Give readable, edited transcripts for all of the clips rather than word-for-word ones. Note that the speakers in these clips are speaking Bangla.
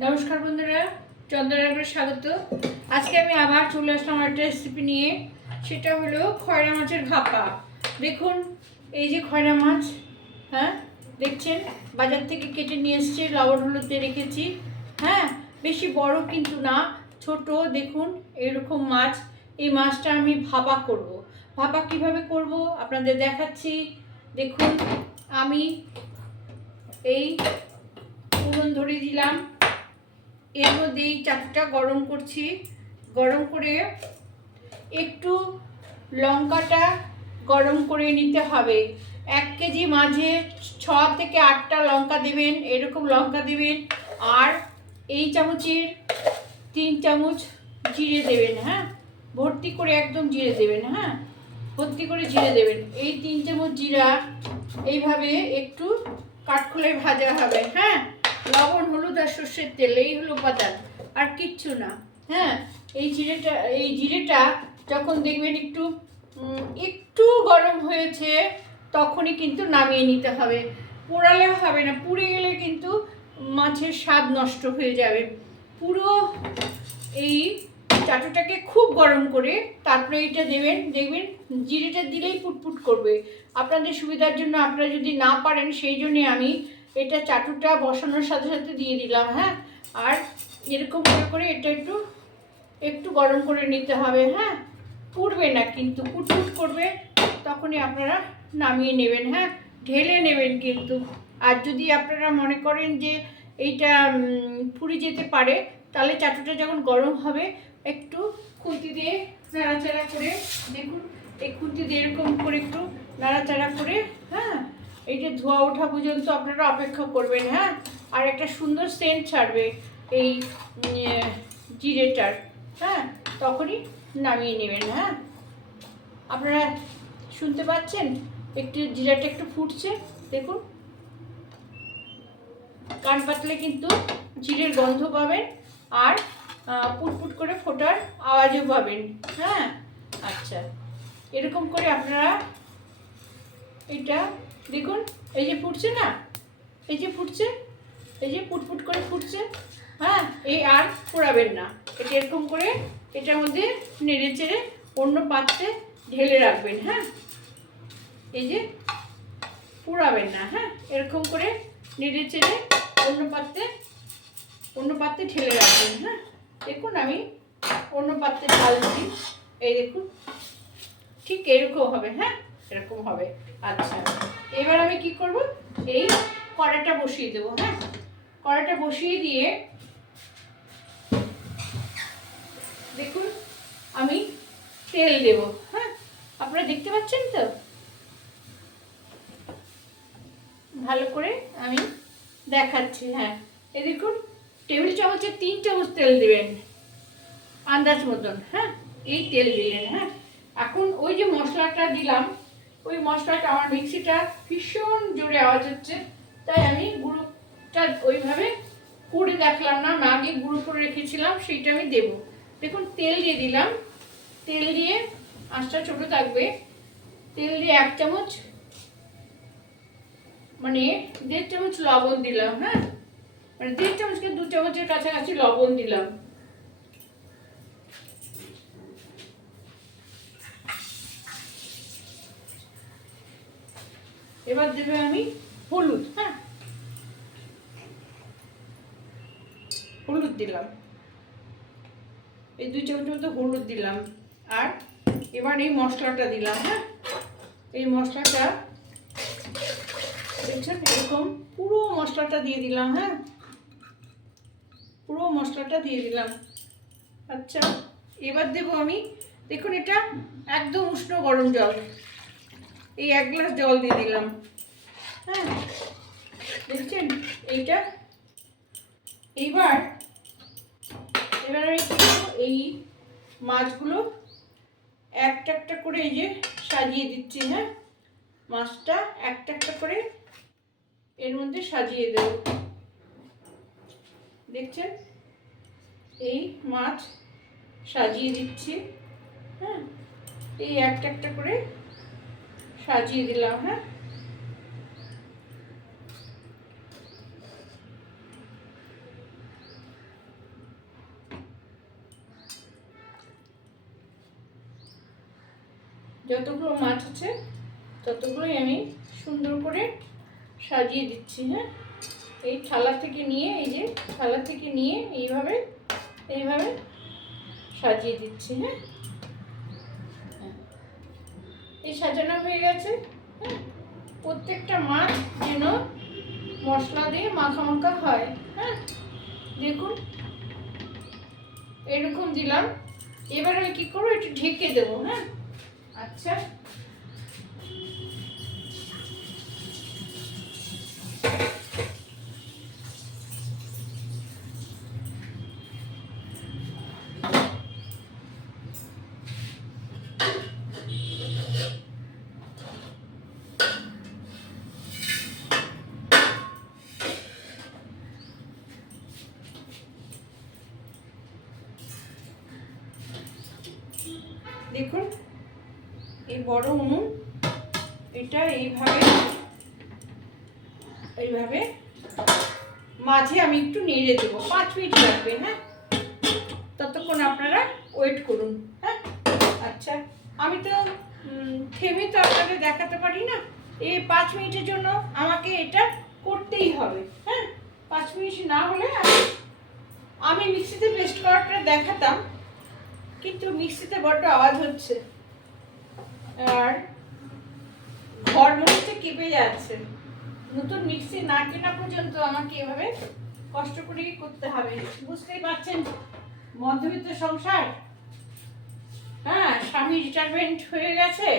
नमस्कार बंधुरा चंद्रनगर स्वागत। आज के आबार चले आसलाम एक रेसिपि निये सेटा हलो खयरा माछेर भापा। देखुन এই যে খয়রা মাছ, হ্যাঁ দেখছেন বাজার থেকে কেটে নিয়ে এসেছে, লবণ হলুদ দিয়ে রেখেছি। হ্যাঁ বেশি বড় কিন্তু না, ছোট। দেখুন এরকম মাছ। এই মাছটা আমি ভাপা করব। ভাপা কিভাবে করব আপনাদের দেখাচ্ছি। দেখুন আমি এই উনুন ধরে দিলাম, এর মধ্যে এই চাটুটা গরম করছি। গরম করে একটু লঙ্কাটা গরম করে নিতে হবে। 1 কেজি মাঝে 6 থেকে 8টা লঙ্কা দেবেন, এরকম লঙ্কা দেবেন। আর এই চামচের 3 চামচ জিরে দেবেন। হ্যাঁ ভর্তি করে একদম জিরে দেবেন। হ্যাঁ ভর্তি করে জিরে দেবেন। এই 3 চামচ জিরা এইভাবে একটু কাঠখোলায় ভাজা হবে। হ্যাঁ লবণ হলুদ আর সর্ষের তেল, এই হলো উপাদান, আর কিচ্ছু না। হ্যাঁ এই জিরেটা যখন দেখবেন একটু একটু গরম হয়েছে তখনই কিন্তু নামিয়ে নিতে হবে। পোড়ালে হবে না, পুড়ে গেলে কিন্তু মাছের স্বাদ নষ্ট হয়ে যাবে। পুরো এই চাটুটাকে খুব গরম করে তারপরে এইটা দেবেন। দেখবেন জিরেটা দিলেই পুটপুট করবে। আপনাদের সুবিধার জন্য আপনারা যদি না পারেন সেই জন্যে আমি এটা চাটুটা বসানোর সাথে সাথে দিয়ে দিলাম। হ্যাঁ আর এরকম করে এটা একটু গরম করে নিতে হবে। হ্যাঁ পুড়বে না কিন্তু, পুটপুট করবে, তখনই আপনারা নামিয়ে নেবেন। হ্যাঁ ঢেলে নেবেন কিন্তু। আর যদি আপনারা মনে করেন যে এইটা পুড়ে যেতে পারে, তাহলে চাটুটা যখন গরম হবে একটু খুন্তি দিয়ে নাড়াচাড়া করে, দেখুন এই খুন্তি দিয়ে এরকম করে একটু নাড়াচাড়া করে, হ্যাঁ এই যে ধোয়া ওঠা পর্যন্ত আপনারা অপেক্ষা করবেন। হ্যাঁ আর একটা সুন্দর সেন্ট ছাড়বে এই জিরেটার। হ্যাঁ তখনই নামিয়ে নেবেন। হ্যাঁ আপনারা শুনতে পাচ্ছেন একটু জিরাটা একটু ফুটছে, দেখুন কান পাতলে কিন্তু জিরের গন্ধ পাবেন আর পুটপুট করে ফোটার আওয়াজও পাবেন। হ্যাঁ আচ্ছা এরকম করে আপনারা এটা দেখুন, এই যে ফুটছে না, এই যে ফুটছে, এই যে পুটপুট করে ফুটছে। হ্যাঁ এই আর পোড়াবেন না, এটা এরকম করে এটার মধ্যে নেড়ে চেড়ে অন্য পাত্রে ঢেলে রাখবেন। হ্যাঁ এই যে পোড়াবেন না। হ্যাঁ এরকম করে নেড়ে চেড়ে অন্য পাত্রে ঢেলে রাখবেন। হ্যাঁ দেখুন আমি অন্য পাত্রে ঢালছি, এই দেখুন ঠিক এরকম হবে। হ্যাঁ এরকম হবে। আচ্ছা এবার আমি কি করব, এই কড়াইটা বসিয়ে দেবো। হ্যাঁ কড়াইটা বসিয়ে দিয়ে দেখুন আমি তেল দেব। হ্যাঁ আপনারা দেখতে পাচ্ছেন তো, ভালো করে আমি দেখাচ্ছি। হ্যাঁ এই দেখুন টেবিল চামচে 3 চামচ তেল দেবেন আন্দাজ মতন। হ্যাঁ এই তেল দিলেন। হ্যাঁ এখন ওই যে মশলাটা দিলাম, ওই মশলাটা আমার মিক্সিটা ভীষণ জোরে আওয়াজ হচ্ছে, তাই আমি গুঁড়োটা ওইভাবে করে দেখলাম না, না আগে গুঁড়ো করে রেখেছিলাম সেইটা আমি দেব। দেখুন তেল দিয়ে দিলাম, তেল দিয়ে আঁচটা ছোটো থাকবে। তেল দিয়ে 1 চামচ মানে 1.5 চামচ লবণ দিলাম। হ্যাঁ মানে 1.5 চামচকে 2 চামচের কাছাকাছি লবণ দিলাম। এবার দেবে আমি হলুদ। হ্যাঁ হলুদ দিলাম, এই 2 চামচ মতো হলুদ দিলাম। আর এবার এই মশলাটা দিলাম। হ্যাঁ এই মশলাটা দেখছেন এরকম পুরো মশলাটা দিয়ে দিলাম। হ্যাঁ পুরো মশলাটা দিয়ে দিলাম। আচ্ছা এবার দেবো আমি, দেখুন এটা একদম উষ্ণ গরম জল, এই 1 গ্লাস জল দিয়ে দিলাম। হ্যাঁ দেখছেন এইটা। এবার আমি কি করবো, এই মাছগুলো একটা একটা করে এই যে সাজিয়ে দিচ্ছি। হ্যাঁ মাছটা একটা একটা করে এর মধ্যে সাজিয়ে দেব। দেখছেন এই মাছ সাজিয়ে দিচ্ছি। হ্যাঁ এই একটা একটা করে সাজিয়ে দিলাম। হ্যাঁ যতগুলো মাছ আছে ততগুলোই আমি সুন্দর করে সাজিয়ে দিচ্ছি। হ্যাঁ, এই থালা থেকে নিয়ে, এই যে থালা থেকে নিয়ে এইভাবে এইভাবে সাজিয়ে দিচ্ছি। হ্যাঁ, এই সাজানো হয়ে গেছে। হ্যাঁ, প্রত্যেকটা মাছ যেন মশলা দিয়ে মাখা মাখা হয়। হ্যাঁ, দেখুন এরকম দিলাম। এবার আমি কি করবো, একটু ঢেকে দেবো। হ্যাঁ, আচ্ছা, দেখুন এই বড় উনুন, এটা এইভাবে এইভাবে মাঝে আমি একটু নেড়ে দেবো। 5 মিনিট লাগবে। হ্যাঁ, ততক্ষণ আপনারা ওয়েট করুন। হ্যাঁ, আচ্ছা, আমি তো থেমে তো আপনাদের দেখাতে পারি না। এই 5 মিনিটের জন্য আমাকে এটা করতেই হবে। হ্যাঁ, 5 মিনিট না হলে আমি মিক্সিতে পেস্ট করাটা দেখাতাম, কিন্তু মিক্সিতে বড্ড আওয়াজ হচ্ছে আর ঘর মনে হচ্ছে কেঁপে যাচ্ছে। নতুন মিক্সি না কেনা পর্যন্ত আমাকে এভাবে কষ্ট করেই করতে হবে। বুঝতেই পারছেন, মধ্যবিত্ত সংসার। হ্যাঁ, স্বামী রিটায়ারমেন্ট হয়ে গেছে।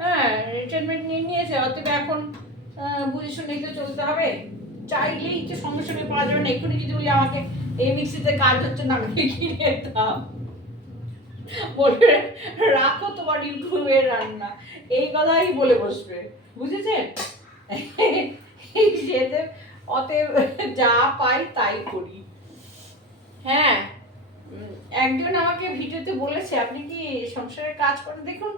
হ্যাঁ, রিটায়ারমেন্ট নিয়ে নিয়েছে, অতএব এখন বুঝে শুনেই তো চলতে হবে। চাইলেই তো সঙ্গে সঙ্গে পাওয়া যাবে না। এক্ষুনি যদি বলি আমাকে এই মিক্সিতে কাজ হচ্ছে না, আমি কিনে যেতাম। বলবে রাখো তোমার ইউটিউবের রান্না, এই কথাই বলে বসবে। বুঝেছেন? যেতে অতএব যা পাই তাই করি। হ্যাঁ, একজন আমাকে ভিডিওতে বলেছে, আপনি কি সংসারের কাজ করেন? দেখুন,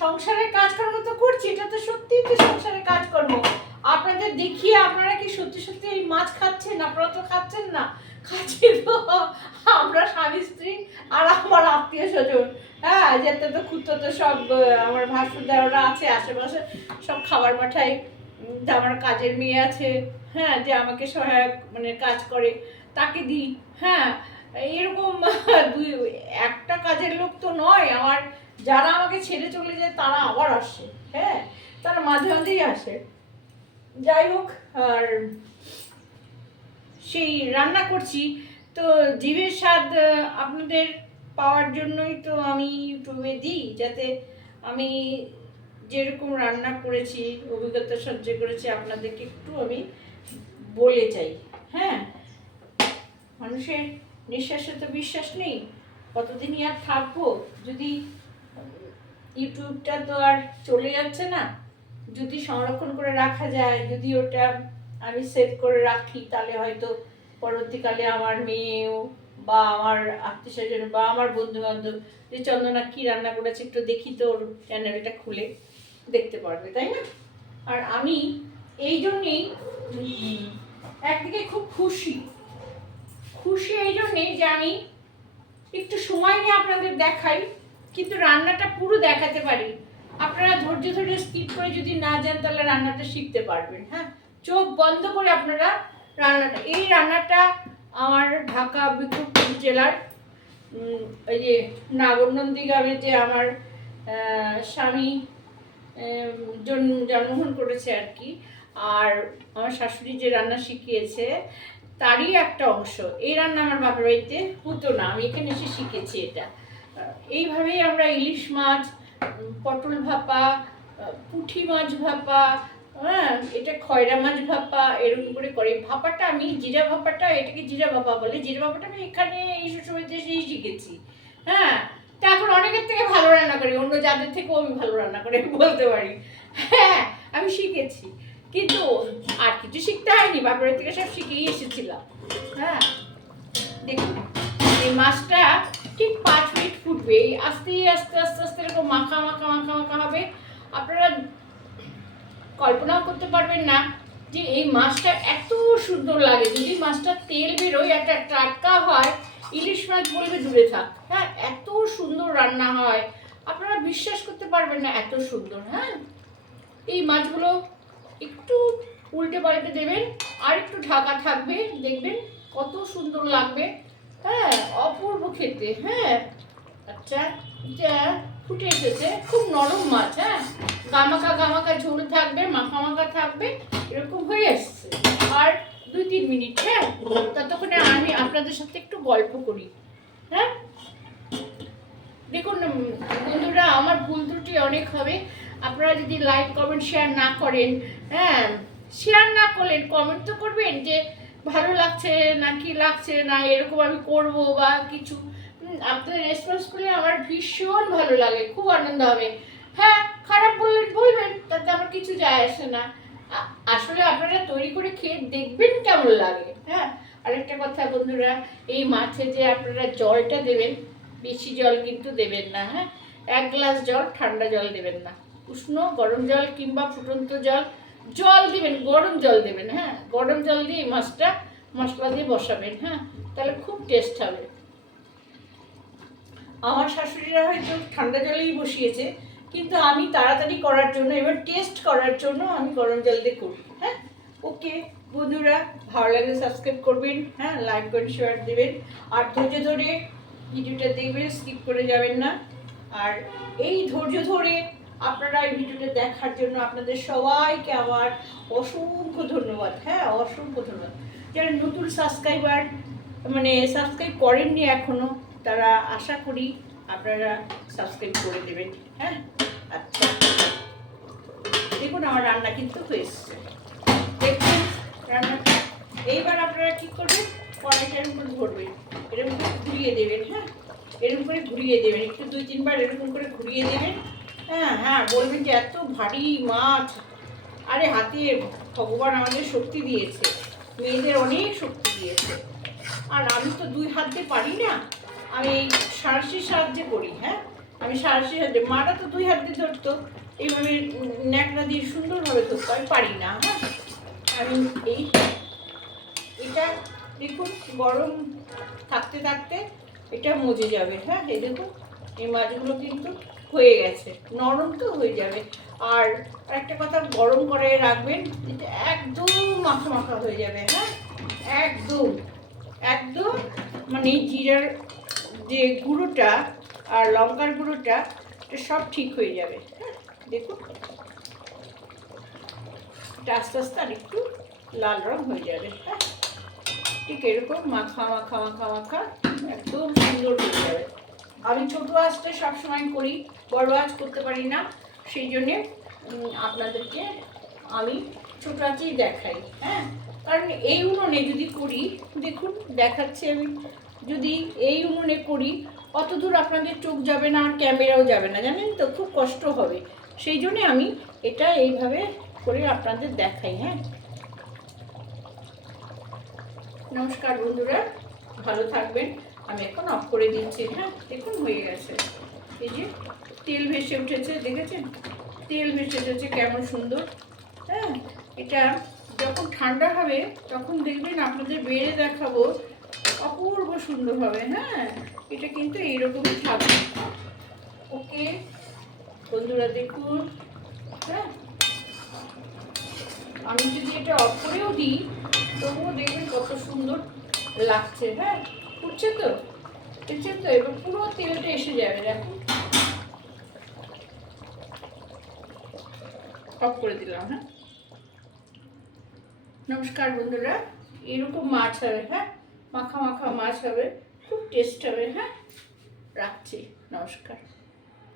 সংসারের কাজকর্ম তো করছি, এটা তো সত্যিই তো সংসারের কাজকর্ম। আপনাদের দেখিয়ে আপনারা কি সত্যি সত্যি এই মাছ খাচ্ছেন? আপনারা তো খাচ্ছেন না। খাচ্ছি তো আমরা স্বামী স্ত্রী আর আমার আত্মীয় স্বজন। হ্যাঁ, যেতে তো খুঁতো তো সব আমার ভাসুরদাররা আছে আশেপাশে, সব খাবার পাঠাই। আমার কাজের মেয়ে আছে, হ্যাঁ, যে আমাকে সহায়ক মানে কাজ করে, তাকে দিই। হ্যাঁ, এরকম একটা কাজের লোক তো নয় আমার। যারা আমাকে ছেড়ে চলে যায় তারা আবার আসে। হ্যাঁ, তারা মাঝে মাঝেই আসে। যাই হোক, আর সেই রান্না করছি তো জিভের স্বাদ আপনাদের পাওয়ার জন্যই তো আমি ইউটিউবে দিই, যাতে আমি যেরকম রান্না করেছি, অভিজ্ঞতা সঞ্চয় করেছি, আপনাদেরকে একটু আমি বলে যাই। হ্যাঁ, মানুষের নিঃশ্বাসে তো বিশ্বাস নেই, কতদিনই আর থাকবো। যদি ইউটিউবটা তো আর চলে যাচ্ছে না, যদি সংরক্ষণ করে রাখা যায়, যদি ওটা আমি সেভ করে রাখি, তাহলে হয়তো পরবর্তীকালে আমার মেয়েও বা আমার আত্মীয় স্বজন বা আমার বন্ধু বান্ধব যে চন্দনা কি রান্না করেছে একটু দেখি তো, ওর চ্যানেলটা খুলে দেখতে পারবে, তাই না? আর আমি এই জন্যেই একদিকে খুব খুশি এই জন্যে যে আমি একটু সময় নিয়ে আপনাদের দেখাই, কিন্তু রান্নাটা পুরো দেখাতে পারি। আপনারা ধৈর্য ধরে স্কিপ করে যদি না যান তাহলে রান্নাটা শিখতে পারবেন। হ্যাঁ, চোখ বন্ধ করে আপনারা রান্নাটা, এই রান্নাটা আমার ঢাকা বিক্রমপুর জেলার এই যে নাগরনন্দী গ্রামে যে আমার স্বামী জন্মগ্রহণ করেছে আর কি, আর আমার শাশুড়ি যে রান্না শিখিয়েছে তারই একটা অংশ। এই রান্না আমার বাপের বাড়িতে হতো না, আমি এখানে এসে শিখেছি এটা। এইভাবেই আমরা ইলিশ মাছ, পটল ভাপা, পুঁটি মাছ ভাপা, হ্যাঁ, এটা খয়রা মাছ ভাপা, এরকম করে করে। ভাপাটা আমি জিরা ভাপাটা, এটাকে জিরা ভাপা বলে। জিরা ভাপাটা আমি এখানে এই শ্বশুরবাড়িতে এসেই শিখেছি। হ্যাঁ, তা এখন অনেকের থেকে ভালো রান্না করি, অন্য যাদের থেকেও আমি ভালো রান্না করে বলতে পারি। হ্যাঁ, আমি শিখেছি, কিন্তু আর কিছু শিখতে হয়নি, বাপের থেকে সব শিখেই এসেছিলাম। হ্যাঁ, দেখুন এই মাছটা ঠিক 5 মিনিট ফুটবে, আস্তে আস্তে আস্তে আস্তে এরকম মাখা মাখা মাখা মাখা হবে। আপনারা কল্পনাও করতে পারবেন না যে এই মাছটা এত সুন্দর লাগে। যদি মাছটা তেল বেরোয়, একটা টাটকা হয়, ইলিশ মাছ বলবে দূরে থাক। হ্যাঁ, এত সুন্দর রান্না হয়। আপনারা বিশ্বাস করতে পারবেন না, এত সুন্দর। হ্যাঁ, এই মাছগুলো একটু উল্টে পাল্টে দেবেন, আর একটু ঢাকা থাকবে, দেখবেন কত সুন্দর লাগবে। হ্যাঁ, অপূর্ব খেতে। হ্যাঁ, আচ্ছা, এটা ফুটে এসেছে, খুব নরম মাছ। হ্যাঁ, গামাকা গামাকা ঝোল থাকবে, মাখা মাখা থাকবে, এরকম হয়ে আসছে। আর 2-3 মিনিট। হ্যাঁ, ততক্ষণে আমি আপনাদের সাথে একটু গল্প করি। হ্যাঁ, দেখুন বন্ধুরা, আমার ভুল ত্রুটি অনেক হবে। আপনারা যদি লাইক কমেন্ট শেয়ার না করেন, হ্যাঁ, শেয়ার না করলেন, কমেন্ট তো করবেন যে ভালো লাগছে না, কি লাগছে না, এরকম আমি করবো বা কিছু। আপনাদের রেসপন্স করলে আমার ভীষণ ভালো লাগে, খুব আনন্দ হবে। হ্যাঁ, খারাপ বললেন বলবেন, তাতে আমার কিছু যায় আসে না। আসলে আপনারা তৈরি করে খেয়ে দেখবেন কেমন লাগে। হ্যাঁ, আরেকটা কথা বন্ধুরা, এই মাছে যে আপনারা জলটা দেবেন, বেশি জল কিন্তু দেবেন না। হ্যাঁ, 1 গ্লাস জল, ঠান্ডা জল দেবেন না, উষ্ণ গরম জল কিংবা ফুটন্ত জল দেবেন, গরম জল দেবেন। হ্যাঁ, গরম জল দিয়ে এই মাছটা মশলা দিয়ে বসাবেন। হ্যাঁ, তাহলে খুব টেস্ট হবে। আমার শাশুড়িরা হয়তো ঠান্ডা জলেই বসিয়েছে, কিন্তু আমি তাড়াতাড়ি করার জন্য, এবার টেস্ট করার জন্য আমি গরম জল দিয়ে করি। হ্যাঁ, ওকে বন্ধুরা, ভালো লাগলে সাবস্ক্রাইব করবেন। হ্যাঁ, লাইক করে শেয়ার দেবেন, আর ধৈর্য ধরে ভিডিওটা দেখবেন, স্কিপ করে যাবেন না। আর এই ধৈর্য ধরে আপনারা এই ভিডিওটা দেখার জন্য আপনাদের সবাইকে আমার অসংখ্য ধন্যবাদ। হ্যাঁ, অসংখ্য ধন্যবাদ। যারা নতুন সাবস্ক্রাইবার, মানে সাবস্ক্রাইব করেননি এখনো, তারা আশা করি আপনারা সাবস্ক্রাইব করে দেবেন। হ্যাঁ, আচ্ছা, দেখুন আমার রান্না কিন্তু হয়েছে, দেখুন রান্নাটা। এইবার আপনারা কি করবেন, কড়াইটার উপর ধরবেন, এরকম করে ঘুরিয়ে দেবেন। হ্যাঁ, এরকম করে ঘুরিয়ে দেবেন, একটু 2-3 বার এরকম করে ঘুরিয়ে দেবেন। হ্যাঁ, বলবেন যে এত ভারী মাছ। আরে হাতে ভগবান আমাদের শক্তি দিয়েছে, মেয়েদের অনেক শক্তি দিয়েছে। আর আমি তো 2 হাত দিয়ে পারি না, আমি সাঁড়শির সাহায্যে করি। হ্যাঁ, আমি সাঁড়শির সাহায্যে, মাটা তো 2 হাত দিয়ে ধরতো, এইভাবে ন্যাকড়া দিয়ে সুন্দরভাবে ধরতো, আমি পারি না। হ্যাঁ, আমি এটা দেখুন গরম থাকতে থাকতে এটা মজে যাবে। হ্যাঁ, এই দেখুন এই মাছগুলো কিন্তু হয়ে গেছে, নরম তো হয়ে যাবে। আর একটা কথা, গরম কড়াইয়ে রাখবেন, এটা একদম মাখা মাখা হয়ে যাবে। হ্যাঁ, একদম একদম, মানে জিরার যে গুঁড়োটা আর লঙ্কার গুঁড়োটা, এটা সব ঠিক হয়ে যাবে। হ্যাঁ, দেখুন এটা আস্তে আস্তে আর একটু লাল রং হয়ে যাবে। হ্যাঁ, ঠিক এরকম মাখা মাখা মাখা মাখা একদম সুন্দর হয়ে যাবে। আমি ছোটো আঁচটা সবসময় করি, বড় আঁচ করতে পারি না, সেই জন্যে আপনাদেরকে আমি ছোটো আঁচেই দেখাই। হ্যাঁ, কারণ এই উনুনে যদি করি, দেখুন দেখাচ্ছি আমি, যদি এই উনুনে করি অত দূর আপনাদের চোখ যাবে না, আর ক্যামেরাও যাবে না, জানেন তো, খুব কষ্ট হবে। সেই জন্যে আমি এটা এইভাবে করে আপনাদের দেখাই। হ্যাঁ, নমস্কার বন্ধুরা, ভালো থাকবেন। আমি এখন অফ করে দিচ্ছি। হ্যাঁ, দেখুন হয়ে গেছে, এই যে তেল ভেসে উঠেছে, দেখেছেন তেল ভেসে উঠেছে কেমন সুন্দর। হ্যাঁ, এটা যখন ঠান্ডা হবে তখন দেখবেন আপনাদের বেড়ে দেখাবো, অপূর্ব সুন্দর হবে। হ্যাঁ, এটা কিন্তু এইরকমই থাকবে। ওকে বন্ধুরা, দেখুন। হ্যাঁ, আমি যদি এটা অফ করেও দিই তবুও দেখবেন কত সুন্দর লাগছে। হ্যাঁ, ফুটছে তো, দেখছেন তো, এবার পুরো তেলটা এসে যাবে। দেখুন, অফ করে দিলাম। হ্যাঁ, নমস্কার বন্ধুরা, এরকম মাছ হবে। হ্যাঁ, মাখা মাখা মাছ হবে, খুব টেস্ট হবে। হ্যাঁ, রাখছি, নমস্কার।